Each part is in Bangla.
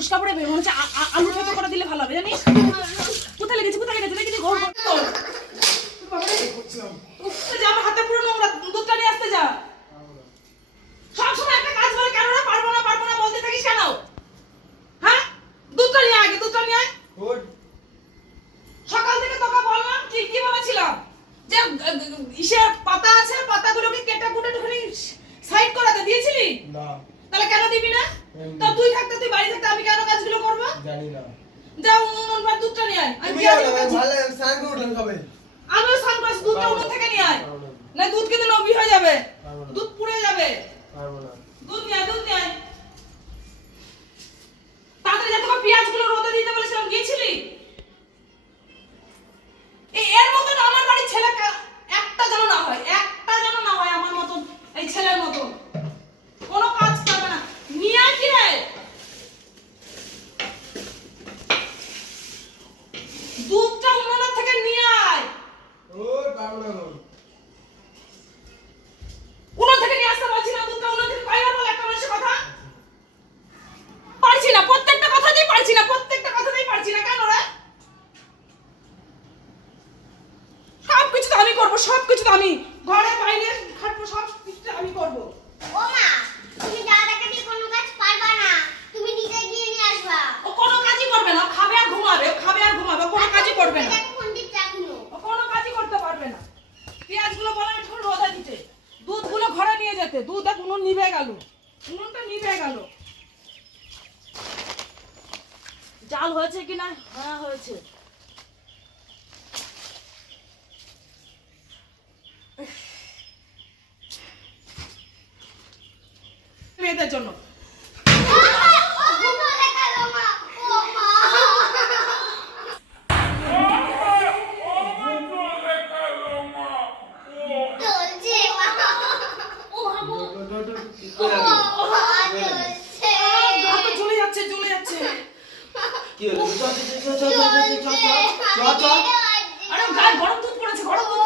ফুসকা পড়ে বের হচ্ছে আলু থেতো করে দিলে ভালো হবে জানিস? কোথায় লেগেছে কোথায় লেগেছে? দেখি ঘর ঘর যা আমার হাতে পুরো নোংরা দুধটা নিয়ে আসতে যা। সবসময় একটা কাজ বলে কেন না পারব না পারব না বলতে থাকিস কেন? হ্যাঁ? দুধটা নিয়ে আগে দুধটা নিয়ে আয়। সকাল থেকে তোকে বললাম কি কি বলেছিলাম যে ইসে পাতা আছে পাতাগুলোকে কেটে কুটে একটুখানি সাইড করাতে দিয়েছিলি? না। তাহলে কেন দিবি না। তো তুই থাকতে তুই বাড়ি থাকতে যাও। উনুন বা দুধটা নিয়ে আয়। আমি বিয়া দিতে ভালো স্নান থেকে নিয়ে আয়। না। দুধ খেতে নবী হয়ে যাবে। দুধ পুড়ে যাবে। দুধটা উনানের থেকে নিয়ে আয়। ও, পারব না গো। উনান থেকে নিয়ে আসতে পারছি না দুধটা উনান থেকে কয়বার বলে একটা মানুষের কথা পারছি না প্রত্যেকটা কথাতেই পারছি না প্রত্যেকটা কথাতেই পারছি না কেন রে সব কিছু তো আমি করব সব কিছু তো আমি ঘরে বাইরে খাটবো সব কিছু তো আমি করব ও মা তুমি দাদাকে দিয়ে কোনো কাজ পারবা না তুমি নিজে গিয়ে নিয়ে আসবা ও কোনো কাজই করবে না ও খাবে আর ঘুমাবে ও খাবে আর ঘুমাবে ও কোনো কাজই করবে না দেখো ফোন দিচ্ছে এখনও ও কোনো কাজই করতে পারবে না পেঁয়াজগুলো বলে একটু রোদা দিতে দুধগুলো ঘরে নিয়ে যেতে দুধ এক উনুন নিভে গেল। উনুনটা নিভে গেল। জাল হয়েছে কিনা? হ্যাঁ হয়েছে। চলে যাচ্ছে গরম দুধ গরম দুধ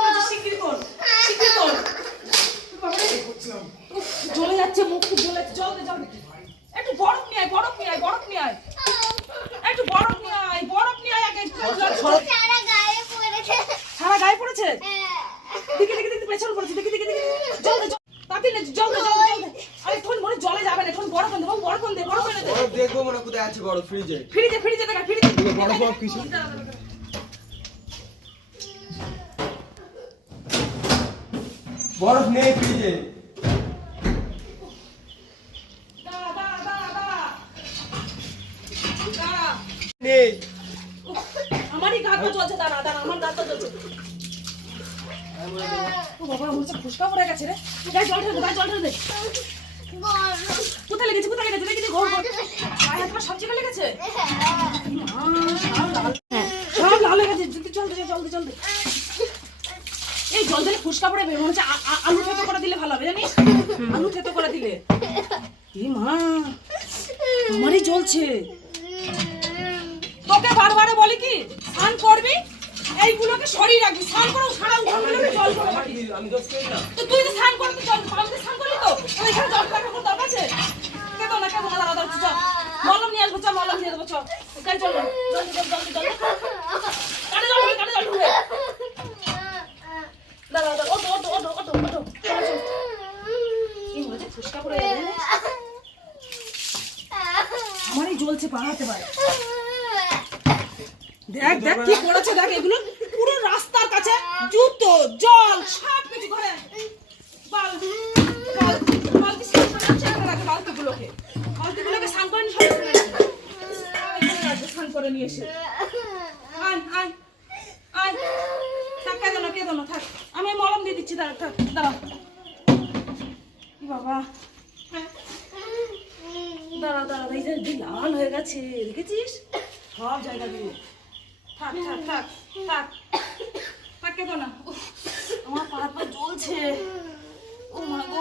একটু বরফ নিয়ে আয় আগে। সারা গায়ে পড়েছে। দেখি দেখি দেখি পেছন পড়েছে। দেখি দেখি দেখি তাতে জলদি জলদি দেখব মনে কোথায় আছে বরফ ফ্রিজে ফ্রিজে ফ্রিজে দেখা ফ্রিজে বরফ বরফ কিছু। বরফ নেই ফ্রিজে নেই। আমারই গা তো জ্বলছে দাঁড়া দাঁড়া আমার গা তো জ্বলছে। ও বাবা হচ্ছে ফুসকা পড়ে গেছে রে। গায়ে জল ঢেলে দে গায়ে জল ঢেলে দে। কোথায় লেগেছে কোথায় লেগেছে? দেখি ঘর ঘর। গায়ে হাত সব জায়গায় লেগেছে? হ্যাঁ, সব লাল হয়ে গেছে। জলদি জল দে জল দে জল দে এই জল দিলে ফুসকা পড়ে বের হচ্ছে আলু থেতো করে দিলে ভালো হবে জানিস? আলু থেতো করে দিলে। এ মা আমারই জ্বলছে। তোকে বারবার বলি কি স্নান করবি এইগুলোকে সরিয়ে রাখবি। স্নান করে সারা উঠানগুলোকে জল করে রাখবি। আমি করি না তো তুই তো স্নান করবি জল আমি স্নান করলি তো? এখানে জল রাখার কোনো দরকার আছে কেন না কেন না দাদা চল মলম নিয়ে আসব দাদা দাদা ওটো ওটো ওটো আমারই জ্বলছে পাড়াতে পারে দেখ দেখ কি করেছে, দেখ এগুলো। পুরো রাস্তার কাছে জুতো, জল, সব কিছু ঘরে। বাল বাল, বালতি স্নান করে রাখে বালতিগুলোকে। বালতিগুলোকে স্নান করে নিয়ে সব এখানে রাখে। এখানে রাখবে স্নান করে নিয়ে এসে। আয় আয় আয়। থাক, কেঁদো না কেঁদো না, থাক। আমি মলম দিয়ে দিচ্ছি, দাঁড়া, থাক, দাঁড়া। বাবা। দাঁড়া দাঁড়া, এই যে লাল হয়ে গেছে, দেখেছিস? সব জায়গা দিয়ে। থাক থাক থাক থাক। থাক, কেঁদো না। আমার পা পা জ্বলছে। ও মা গো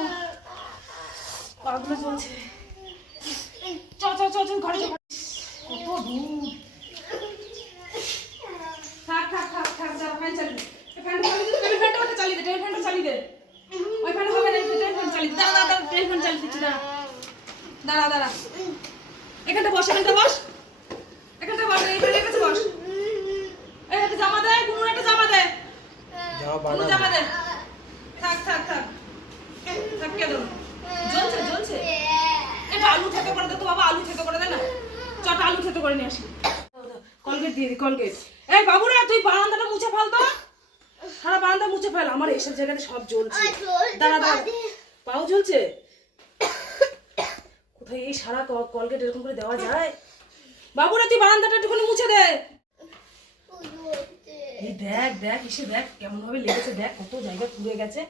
পাগুলো জ্বলছে চ চ চ চ ঘরে চ কত দূর থাক থাক থাক থাক দাঁড়া ফ্যান চালিয়ে দে ফ্যানটা চালিয়ে দে ফ্যানটা চালিয়ে দে ফ্যানটা চালিয়ে দে ওই হবে না ফ্যান চালিয়ে দাঁড়া দাঁড়া দাঁড়া চালিয়ে দিচ্ছি দাঁড়া। দাঁড়া দাঁড়া। এখানটা বস এখানটা বস। এখানটা বস এই কাছে বস। একটা জামা দে গুনুর একটা জামা দে। যাও জামা দে। থাক থাক থাক। থাক কেন জ্বলছে জ্বলছে। এটা আলু থেতো করে দে তো বাবা আলু থেতো করে দে না। চটা আলু থেতো করে নিয়ে আসি। কলগেট দিয়ে দি কলগেট এই বাবুরা তুই বারান্দাটা মুছে ফেল তো সারা বারান্দা মুছে ফেল আমার এসব জায়গাতে সব জ্বলছে। দাঁড়া দাঁড়া। পাও জ্বলছে? কোথায় এই সারা কলগেট এরকম করে দেওয়া যায়? বাবুরা তুই বারান্দাটা একটুখানি মুছে দে। এই দেখ দেখ এসে দেখ কেমন ভাবে লেগেছে দেখ কত জায়গা পুড়ে গেছে।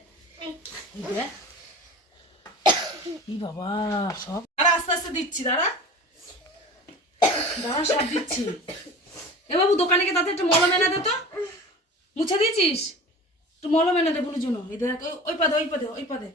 এই দেখ। এই বাবা সব। দাঁড়া আস্তে আস্তে দিচ্ছি দাঁড়া। দাঁড়া সব দিচ্ছি। এ বাবু দোকানে গিয়ে তাতে একটু মলম এনে দে তো? মুছে দিয়েছিস? একটু মলম এনে দে বলুর জন্য। ওই পাদে ওই পাদে ওই পাদে।